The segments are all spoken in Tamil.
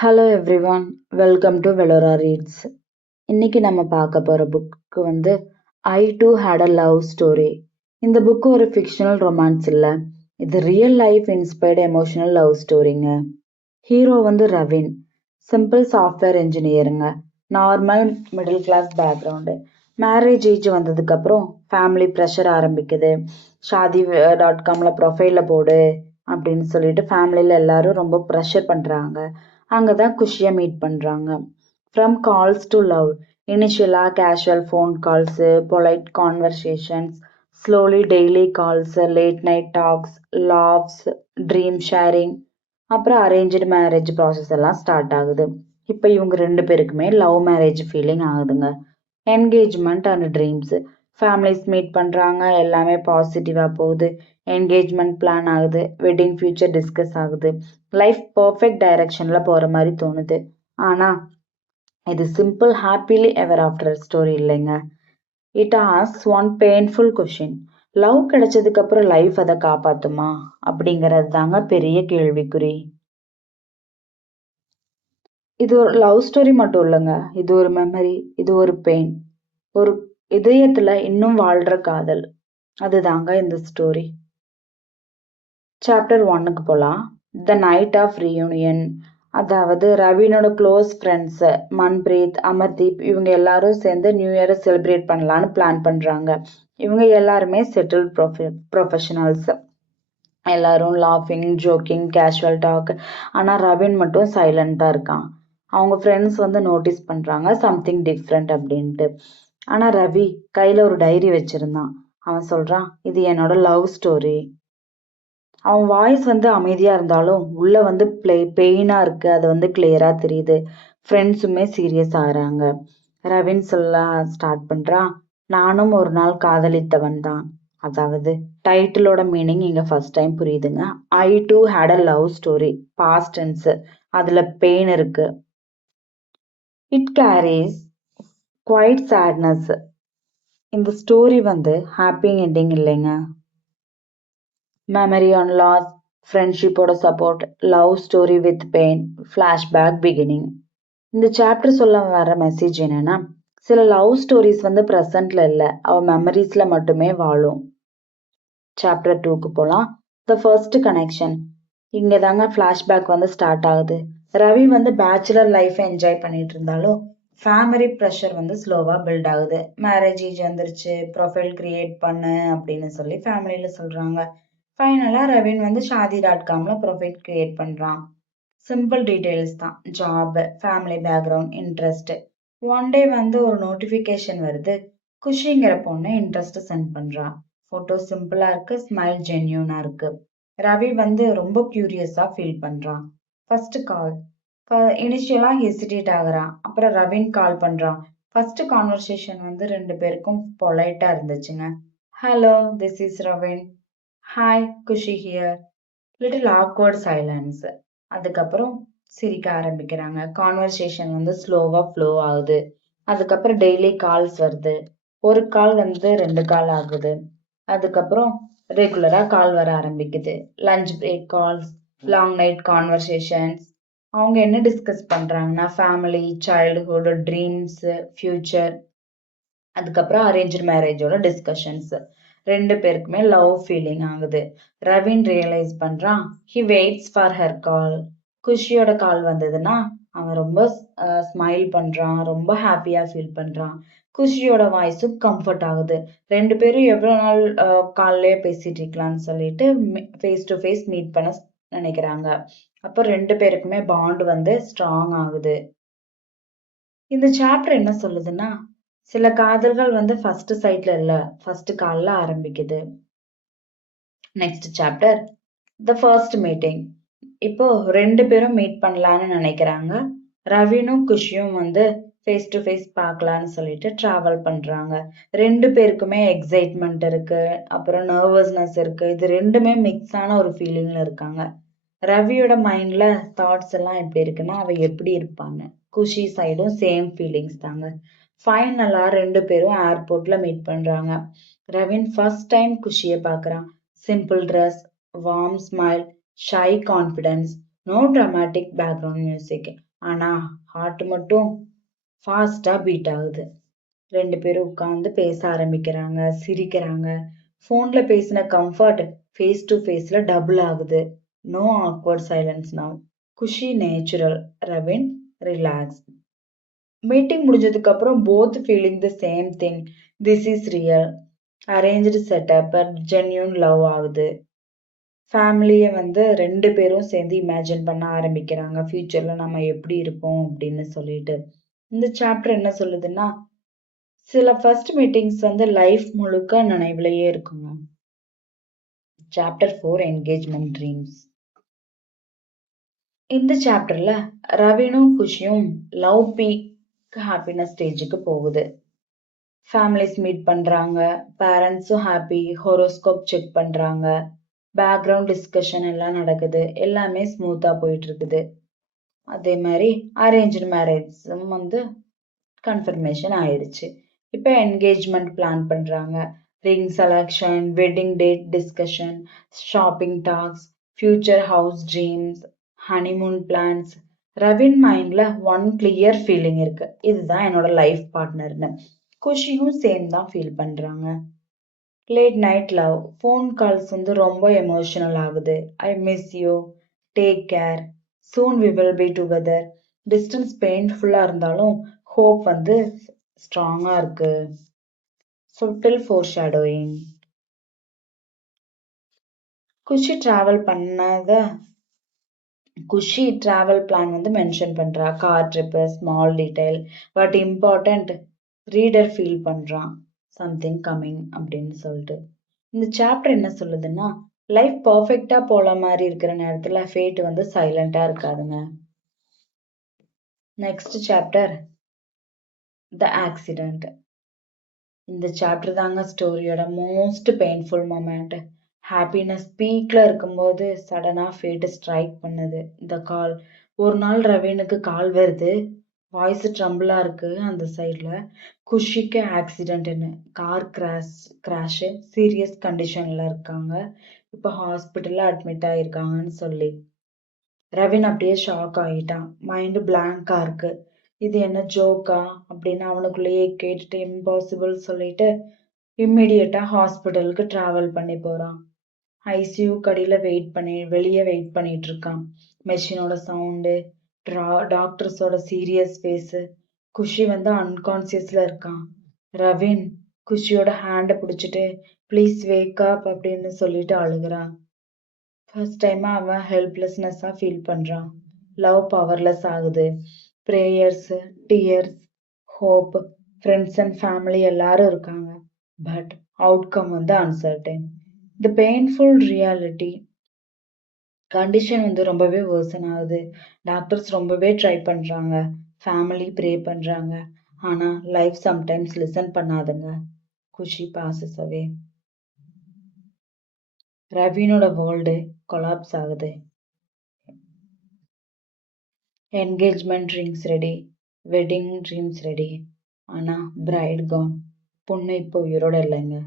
Hello everyone, welcome to Velora reads. இன்னைக்கு நம்ம பார்க்க போகிற புக்கு வந்து I too hate a love story. இந்த புக்கு ஒரு ஃபிக்ஷனல் ரொமான்ஸ் இல்லை, இது real life inspired emotional love ஸ்டோரிங்க. ஹீரோ வந்து ரவின், சிம்பிள் சாஃப்ட்வேர் இன்ஜினியருங்க, normal middle class background. Marriage age வந்ததுக்கப்புறம் ஃபேமிலி ப்ரெஷர் ஆரம்பிக்குது. ஷாதி.காமில் ப்ரொஃபைலில் போடு அப்படின்னு சொல்லிட்டு ஃபேமிலியில் எல்லாரும் ரொம்ப ப்ரெஷர் பண்ணுறாங்க. அங்கே தான் குஷியை மீட் பண்ணுறாங்க. ஃப்ரம் கால்ஸ் டு லவ், இனிஷியலாக casual phone calls, polite conversations, slowly daily calls, late night talks, laughs, dream sharing, அப்புறம் அரேஞ்சு மேரேஜ் ப்ராசஸ் எல்லாம் ஸ்டார்ட் ஆகுது. இப்போ இவங்க ரெண்டு பேருக்குமே லவ் மேரேஜ் ஃபீலிங் ஆகுதுங்க. Engagement and dreams, families meet பண்ணுறாங்க, எல்லாமே பாசிட்டிவாக போகுது. என்கேஜ்மெண்ட் பிளான் ஆகுது, வெட்டிங் ஃபியூச்சர் டிஸ்கஸ் ஆகுது. லைஃப் பர்ஃபெக்ட் டைரக்ஷனில் போகிற மாதிரி தோணுது. ஆனால் இது simple happily ever after story இல்லைங்க. It asks one painful question. Love கிடைச்சதுக்கு அப்புறம் லைஃப் அதை காப்பாத்துமா அப்படிங்கிறது தாங்க பெரிய கேள்விக்குறி. இது ஒரு லவ் ஸ்டோரி மட்டும் இல்லைங்க, இது ஒரு மெமரி, இது ஒரு பெயின், ஒரு இதயத்துல இன்னும் வாழ்ற காதல். அதுதாங்க இந்த ஸ்டோரி. சாப்டர் 1க்கு போகலாம். The night of reunion. அதாவது ரவினோட க்ளோஸ் ஃப்ரெண்ட்ஸு மன்பிரீத், அமர்தீப் இவங்க எல்லாரும் சேர்ந்து நியூ இயரை செலிப்ரேட் பண்ணலான்னு பிளான் பண்ணுறாங்க. இவங்க எல்லாருமே செட்டில்ட் ப்ரொஃபஷனல்ஸ். எல்லாரும் லாஃபிங், ஜோக்கிங், கேஷுவல் டாக். ஆனால் ரவின் மட்டும் சைலண்ட்டாக இருக்கான். அவங்க ஃப்ரெண்ட்ஸ் வந்து நோட்டீஸ் பண்ணுறாங்க சம்திங் டிஃப்ரெண்ட் அப்படின்ட்டு. ஆனால் ரவி கையில் ஒரு டைரி வச்சுருந்தான். அவன் சொல்கிறான், இது என்னோட லவ் ஸ்டோரி. அவன் வாய்ஸ் வந்து அமைதியாக இருந்தாலும் உள்ளே வந்து பெயினாக இருக்குது, அது வந்து கிளியராக தெரியுது. ஃப்ரெண்ட்ஸுமே சீரியஸ் ஆகிறாங்க. ரவின் சொல்ல ஸ்டார்ட் பண்ணுறான், நானும் ஒரு நாள் காதலித்தவன் தான். அதாவது டைட்டிலோட மீனிங் இங்கே ஃபர்ஸ்ட் டைம் புரியுதுங்க. ஐ too hate a love story, past tense, அதில் பெயின் இருக்கு. It carries quite sadness. இந்த ஸ்டோரி வந்து ஹாப்பி என்டிங் இல்லைங்க. Memory on loss, ஃப்ரெண்ட்ஷிப்போட support, love story with pain, flashback beginning. இந்த சாப்டர் சொல்ல வர மெசேஜ் என்னன்னா, சில லவ் ஸ்டோரிஸ் வந்து ப்ரெசண்ட்ல இல்லை, அவ மெமரிஸ்ல மட்டுமே வாழும். சாப்டர் 2க்கு போகலாம். The first connection. இங்கே தாங்க ஃப்ளாஷ்பேக் வந்து ஸ்டார்ட் ஆகுது. ரவி வந்து பேச்சுலர் லைஃப்பை என்ஜாய் பண்ணிட்டு இருந்தாலும் ஃபேமிலி ப்ரெஷர் வந்து ஸ்லோவாக பில்ட் ஆகுது. மேரேஜ் ஏஜ் வந்துருச்சு, ப்ரொஃபைல் கிரியேட் பண்ணு அப்படின்னு சொல்லி ஃபேமிலியில் சொல்கிறாங்க. ஃபைனலாக ரவின் வந்து ஷாதி.காமில் ப்ரொஃபைல் கிரியேட் பண்ணுறான். சிம்பிள் டீட்டெயில்ஸ் தான், job, family background, interest. One day வந்து ஒரு நோட்டிஃபிகேஷன் வருது, குஷிங்கிற பொண்ணு இன்ட்ரெஸ்ட் சென்ட் பண்ணுறா. ஃபோட்டோ சிம்பிளாக இருக்கு, ஸ்மைல் ஜென்யூனாக இருக்கு. ரவி வந்து ரொம்ப க்யூரியஸாக ஃபீல் பண்ணுறான். ஃபர்ஸ்ட் கால். இனிஷியலாக ஹெசிடேட் ஆகுறான். அப்புறம் ரவின் கால் பண்ணுறான். ஃபர்ஸ்ட் கான்வர்சேஷன் வந்து ரெண்டு பேருக்கும் பொலைட்டாக இருந்துச்சுங்க. Hello, this is Ravin. Hi, Khushi here. Little awkward silence. அதுக்கப்புறம் சிரிக்க ஆரம்பிக்கிறாங்க. கான்வர்சேஷன் வந்து ஸ்லோவாக ஃப்ளோ ஆகுது. அதுக்கப்புறம் டெய்லி கால்ஸ் வருது. ஒரு கால் வந்து 2 கால் ஆகுது. அதுக்கப்புறம் ரெகுலராக கால் வர ஆரம்பிக்குது. Lunch break calls, long night conversations. அவங்க என்ன டிஸ்கஸ் பண்ணுறாங்கன்னா ஃபேமிலி, சைல்டுஹுட், ட்ரீம்ஸு, ஃப்யூச்சர். அதுக்கப்புறம் அரேஞ்ச் மேரேஜோட டிஸ்கஷன்ஸ். ரெண்டு பேருக்குமே லவ் ஃபீலிங் ஆகுது. ரவின் ரியலைஸ் பண்றான், ஹி வெயிட்ஸ் ஃபார் ஹர் கால். குஷியோட கால் வந்ததுன்னா அவன் ரொம்ப ஸ்மைல் பண்றான், ரொம்ப ஹாப்பியா ஃபீல் பண்றான். குஷியோட வாய்ஸும் கம்ஃபர்ட் ஆகுது. ரெண்டு பேரும் எவ்வளோ நாள் கால்லே பேசிட்டு இருக்கலாம்னு சொல்லிட்டு ஃபேஸ் டு ஃபேஸ் மீட் பண்ண நினைக்கிறாங்க. அப்போ ரெண்டு பேருக்குமே பாண்ட் வந்து ஸ்ட்ராங் ஆகுது. இந்த சாப்டர் என்ன சொல்லுதுன்னா, சில காதல்கள் வந்து ஃபர்ஸ்ட் சைட்ல இல்ல, ஃபர்ஸ்ட் கால்ல ஆரம்பிக்குது. Next chapter, the first meeting. இப்போ ரெண்டு பேரும் மீட் பண்ணலான்னு நினைக்கிறாங்க. ரவினும் குஷியும் வந்து ஃபேஸ் டு ஃபேஸ் பார்க்கலான்னு சொல்லிட்டு டிராவல் பண்றாங்க. ரெண்டு பேருக்குமே எக்ஸைட்மெண்ட் இருக்கு, அப்புறம் நர்வஸ்னஸ் இருக்கு. இது ரெண்டுமே மிக்ஸ் ஆன ஒரு ஃபீலிங்ல இருக்காங்க. ரவியோட மைண்ட்ல தாட்ஸ் எல்லாம் எப்படி இருக்குன்னா, அவ எப்படி இருப்பான்னு. குஷி சைடும் சேம் ஃபீலிங்ஸ் தாங்க. ஃபைனலா ரெண்டு பேரும் ஏர்போர்ட்ல மீட் பண்றாங்க. ரவின் ஃபர்ஸ்ட் டைம் குஷியை பார்க்கறான். Simple dress, warm smile, shy confidence. No dramatic background music. ஆனா ஹார்ட் மட்டும் ஃபாஸ்டா பீட் ஆகுது. 2 பேரும் உட்கார்ந்து பேச ஆரம்பிக்கிறாங்க, சிரிக்கிறாங்க. போன்ல பேசின கம்ஃபர்ட் ஃபேஸ் டு ஃபேஸ்ல டபுள் ஆகுது. No awkward silence now. Khushi natural, Ravin relax. Meeting முடிஞ்சதுக்கு அப்புறம் both feeling the same thing. This is real. Arranged setup but genuine love ஆகுது. ஃபேமிலியை வந்து 2 பேரும் சேர்ந்து இமேஜின் பண்ண ஆரம்பிக்கிறாங்க. ஃபியூச்சர்ல நம்ம எப்படி இருப்போம் அப்படின்னு சொல்லிட்டு. இந்த சாப்டர் என்ன சொல்லுதுன்னா, சில ஃபர்ஸ்ட் மீட்டிங்ஸ் வந்து லைஃப் முழுக்க நினைவுலயே இருக்குங்க. Chapter 4 engagement dreams. இந்த சாப்டர்ல ரவினும் குஷியும் லவ் பீக் ஹாப்பினஸ் ஸ்டேஜுக்கு போகுது. ஃபேமிலிஸ் மீட் பண்றாங்க, பேரண்ட்ஸும் ஹாப்பி, ஹோரோஸ்கோப் செக் பண்றாங்க, பேக்ரவுண்ட் டிஸ்கஷன் எல்லாம் நடக்குது, எல்லாமே ஸ்மூத்தா போயிட்டு இருக்குது. அதே மாதிரி அரேஞ்ச்டு மேரேஜும் வந்து கன்ஃபர்மேஷன் ஆயிடுச்சு. இப்போ என்கேஜ்மெண்ட் பிளான் பண்றாங்க. Ring selection, wedding date discussion, shopping talks, future house dreams, honeymoon plans. Ravin மைண்ட்ல ஒன் கிளியர் ஃபீலிங் இருக்கு, இதுதான் என்னோட லைஃப் பார்ட்னர்னு. குஷியும் சேம் தான் ஃபீல் பண்றாங்க. Late night love, phone calls வந்து ரொம்ப எமோஷனல் ஆகுது. I miss you, take care, soon we will be together. Distance பெயின்ஃபுல்லா இருந்தாலும் ஹோப் வந்து ஸ்ட்ராங்கா இருக்கு. Subtle foreshadowing. Khushi travel plan வந்து மென்ஷன் பண்றா. Car trip, small detail, but important reader feel பண்றான் சம்திங் கம்மிங் அப்படின்னு சொல்லிட்டு. இந்த சாப்டர் என்ன சொல்லுதுன்னா, லைஃப் பர்ஃபெக்டா போல மாதிரி இருக்கிற நேரத்துல ஃபேட் வந்து சைலண்டா இருக்காதுங்க. Next chapter the accident. இந்த சாப்டர் தாங்க ஸ்டோரியோட மோஸ்ட் பெயின்ஃபுல் மொமெண்ட். ஹாப்பினஸ் பீக்ல இருக்கும்போது சடனா ஃபேட் ஸ்ட்ரைக் பண்ணுது. இந்த கால், ஒரு நாள் ரவீனுக்கு கால் வருது, வாய்ஸ் ட்ரம்பிளா இருக்கு அந்த சைட்ல. குஷிக்கு ஆக்சிடென்ட்னு, கார் கிராஷ், சீரியஸ் கண்டிஷன்ல இருக்காங்க, இப்போ ஹாஸ்பிட்டல்ல அட்மிட் ஆயிருக்காங்கன்னு சொல்லி. ரவின் அப்படியே ஷாக் ஆகிட்டான். மைண்ட் பிளாங்கா இருக்கு. இது என்ன ஜோக்கா அப்படின்னு அவனுக்குள்ளேயே கேட்டுட்டு இம்பாசிபிள் சொல்லிட்டு இம்மிடியட்டா ஹாஸ்பிட்டலுக்கு டிராவல் பண்ணி போறான். ஐசியூ கடியில வெளியே வெயிட் பண்ணிட்டு இருக்கான். மெஷினோட சவுண்டு, டாக்டர்ஸோட சீரியஸ் ஃபேஸ். குஷி வந்து அன்கான்சியஸ்ல இருக்கான். ரவின் குஷியோட ஹேண்ட பிடிச்சிட்டு ப்ளீஸ் வேக் அப் அப்படின்னு சொல்லிட்டு அழுகுறான். ஃபர்ஸ்ட் டைமா அவன் ஹெல்ப்லெஸ்னஸா ஃபீல் பண்றான். லவ் பவர்லெஸ் ஆகுது. Prayers, tears, hope, friends and family எல்லாரும் இருக்காங்க. பட் அவுட்கம் வந்து அன்சர்டன். இந்த பெயின்ஃபுல் ரியாலிட்டி, கண்டிஷன் வந்து ரொம்பவே வேர்சன் ஆகுது. டாக்டர்ஸ் ரொம்பவே ட்ரை பண்றாங்க, ஃபேமிலி ப்ரே பண்றாங்க, ஆனா லைஃப் சம்டைம்ஸ் லிசன் பண்ணாதுங்க. குஷி பாசஸ் அவே. ரவினோட வேர்ல்டு கொலாப்ஸ் ஆகுது. Engagement rings ready, wedding dreams ready, ஆனா பிரைட் கான். பொண்ணு இப்போ உயிரோட இல்லைங்க.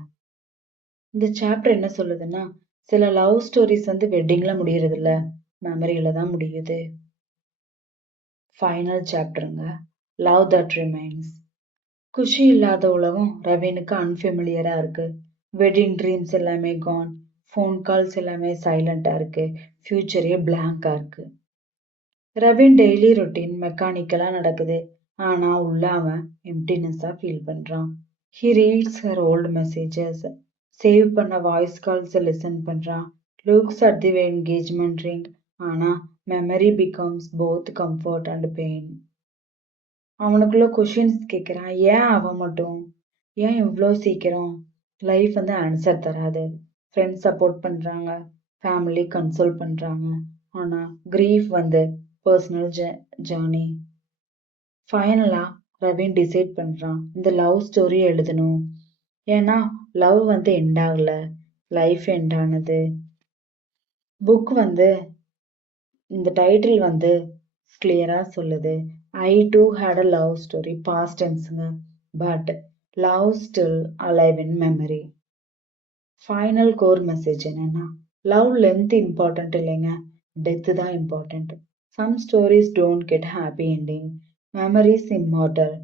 இந்த சாப்டர் என்ன சொல்லுதுன்னா, சில லவ் ஸ்டோரிஸ் வந்து வெட்டிங்ல முடியறது இல்ல, மெமரியில தான் முடியுது. ஃபைனல் சாப்டருங்க, லவ் தட் ரிமைன்ஸ். குஷி இல்லாத உலகம் ரவினுக்கு அன்ஃபெமிலியரா இருக்கு. வெட்டிங் ட்ரீம்ஸ் எல்லாமே கான், ஃபோன் கால்ஸ் எல்லாமே சைலண்டா இருக்கு, ஃபியூச்சரே பிளாங்கா இருக்கு. ரவின் டெய்லி ரொட்டீன் மெக்கானிக்கலா நடக்குது, ஆனா உள்ள அவன் எம்டினஸா ஃபீல் பண்றான். He reads her old messages, save பண்ண வாய்ஸ் கால்ஸ் லிசன் பண்றான். Looks at the engagement ring, ஆனா memory becomes both comfort and pain. அவனுக்குள்ள கொஷின்ஸ் கேட்கிறான். ஏன் அவன் மட்டும், ஏன் இவ்வளோ சீக்கிரம்? லைஃப் வந்து ஆன்சர் தராது. ஃப்ரெண்ட்ஸ் சப்போர்ட் பண்றாங்க, ஃபேமிலி கன்சோல் பண்றாங்க, ஆனா கிரீஃப் வந்து பர்சனல் ஜேர்னி. ஃபைனலா ரவின் டிசைட் பண்றான், இந்த லவ் ஸ்டோரி எழுதணும். ஏன்னா லவ் வந்து எண்ட் ஆகல, லைஃப் எண்ட் ஆனது. புக் வந்து இந்த டைட்டில் வந்து கிளியரா சொல்லுது, I too hate a love story, past டென்ஸுங்க, but love still alive in memory. Final core message என்னன்னா, லவ் லென்த் இம்பார்ட்டன்ட் இல்லைங்க, டெத் தான் important. Some stories don't get happy ending. Memories immortal.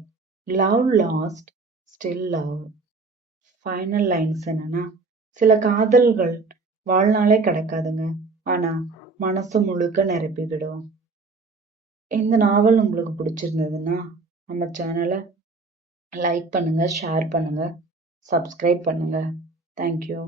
Love lost, still love. Final lines என்னன்னா, சில காதல்கள் வாழ்நாளே கிடைக்காதுங்க, ஆனா மனசு முழுக்க நிரப்பி விடும். இந்த நாவல் உங்களுக்கு பிடிச்சிருந்ததுன்னா நம்ம சேனலை லைக் பண்ணுங்க, ஷேர் பண்ணுங்க, சப்ஸ்கிரைப் பண்ணுங்க. தேங்க்யூ.